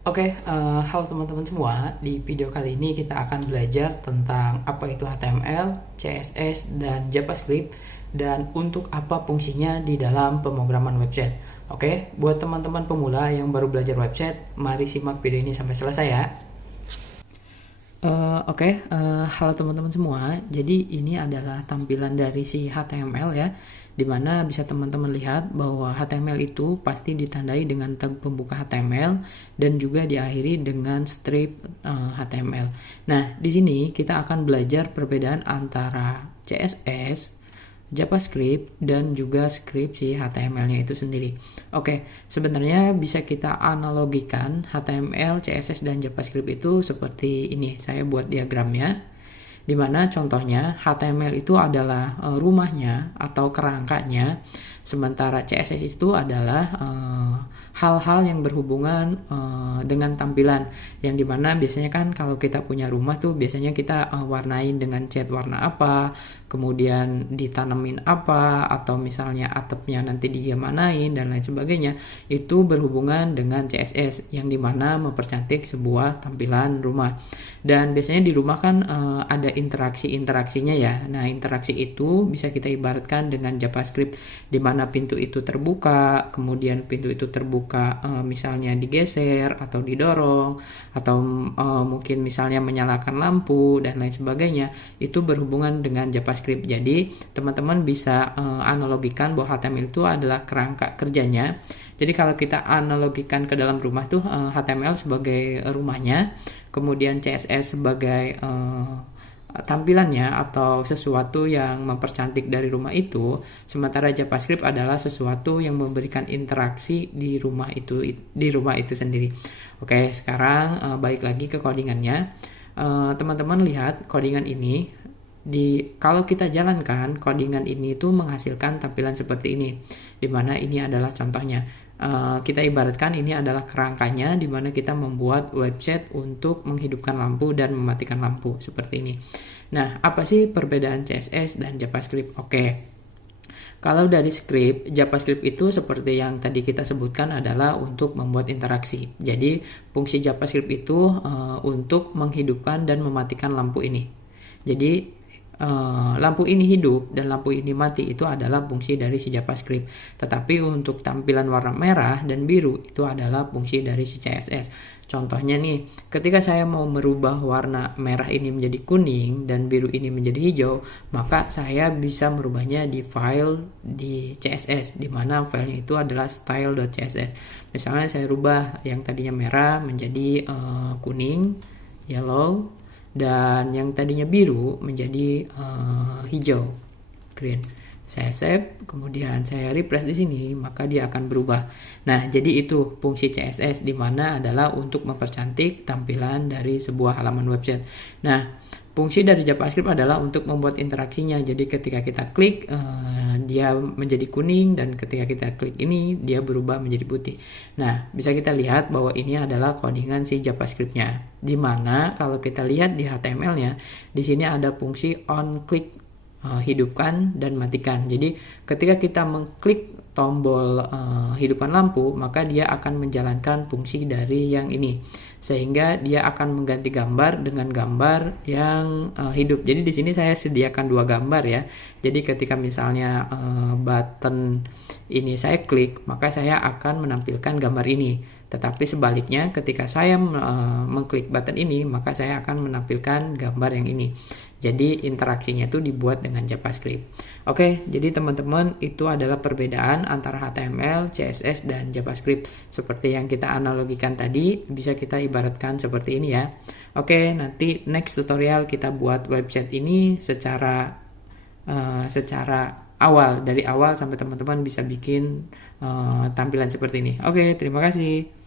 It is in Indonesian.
Halo teman-teman semua. Di video kali ini kita akan belajar tentang apa itu HTML, CSS, dan JavaScript, dan untuk apa fungsinya di dalam pemrograman website. Buat teman-teman pemula yang baru belajar website, mari simak video ini sampai selesai ya. Halo teman-teman semua. Jadi ini adalah tampilan dari si HTML ya, dimana bisa teman-teman lihat bahwa HTML itu pasti ditandai dengan tag pembuka HTML dan juga diakhiri dengan strip HTML. Nah, di sini kita akan belajar perbedaan antara CSS, JavaScript, dan juga script si HTML-nya itu sendiri. Sebenarnya bisa kita analogikan HTML, CSS, dan JavaScript itu seperti ini. Saya buat diagramnya, di mana contohnya HTML itu adalah rumahnya atau kerangkanya, sementara CSS itu adalah hal-hal yang berhubungan dengan tampilan, yang dimana biasanya kan kalau kita punya rumah tuh biasanya kita warnain dengan cat warna apa, kemudian ditanamin apa, atau misalnya atapnya nanti digimanain dan lain sebagainya. Itu berhubungan dengan CSS, yang dimana mempercantik sebuah tampilan rumah. Dan biasanya di rumah kan ada interaksinya ya. Nah, interaksi itu bisa kita ibaratkan dengan JavaScript, di mana pintu itu terbuka, kemudian pintu itu terbuka misalnya digeser atau didorong, atau mungkin misalnya menyalakan lampu dan lain sebagainya. Itu berhubungan dengan JavaScript. Jadi teman-teman bisa analogikan bahwa HTML itu adalah kerangka kerjanya. Jadi kalau kita analogikan ke dalam rumah tuh HTML sebagai rumahnya, kemudian CSS sebagai tampilannya atau sesuatu yang mempercantik dari rumah itu, sementara JavaScript adalah sesuatu yang memberikan interaksi di rumah itu sendiri. Sekarang balik lagi ke codingannya. Teman-teman lihat codingan ini. Kalau kita jalankan codingan ini itu menghasilkan tampilan seperti ini, dimana ini adalah contohnya. Kita ibaratkan ini adalah kerangkanya, dimana kita membuat website untuk menghidupkan lampu dan mematikan lampu seperti ini. Nah, apa sih perbedaan CSS dan JavaScript? Kalau dari script, JavaScript itu seperti yang tadi kita sebutkan adalah untuk membuat interaksi. Jadi fungsi JavaScript itu untuk menghidupkan dan mematikan lampu ini. Jadi lampu ini hidup dan lampu ini mati itu adalah fungsi dari si JavaScript. Tetapi untuk tampilan warna merah dan biru itu adalah fungsi dari si CSS. Contohnya nih, ketika saya mau merubah warna merah ini menjadi kuning dan biru ini menjadi hijau, maka saya bisa merubahnya di file di CSS, di mana filenya itu adalah style.css. Misalnya saya rubah yang tadinya merah menjadi kuning, yellow, dan yang tadinya biru menjadi hijau, green. Saya save, kemudian saya refresh di sini, maka dia akan berubah. Nah, jadi itu fungsi CSS, di mana adalah untuk mempercantik tampilan dari sebuah halaman website. Nah, fungsi dari JavaScript adalah untuk membuat interaksinya. Jadi ketika kita klik, dia menjadi kuning, dan ketika kita klik ini, dia berubah menjadi putih. Nah, bisa kita lihat bahwa ini adalah codingan si JavaScript-nya. Di mana kalau kita lihat di HTML-nya, di sini ada fungsi on click, hidupkan dan matikan. Jadi ketika kita mengklik tombol hidupkan lampu, maka dia akan menjalankan fungsi dari yang ini, sehingga dia akan mengganti gambar dengan gambar yang hidup. Jadi di sini saya sediakan dua gambar ya. Jadi ketika misalnya button ini saya klik, maka saya akan menampilkan gambar ini. Tetapi sebaliknya, ketika saya mengklik button ini, maka saya akan menampilkan gambar yang ini. Jadi interaksinya itu dibuat dengan JavaScript. Jadi teman-teman, itu adalah perbedaan antara HTML, CSS, dan JavaScript. Seperti yang kita analogikan tadi, bisa kita ibaratkan seperti ini ya. Nanti next tutorial kita buat website ini secara awal, dari awal sampai teman-teman bisa bikin tampilan seperti ini. Terima kasih.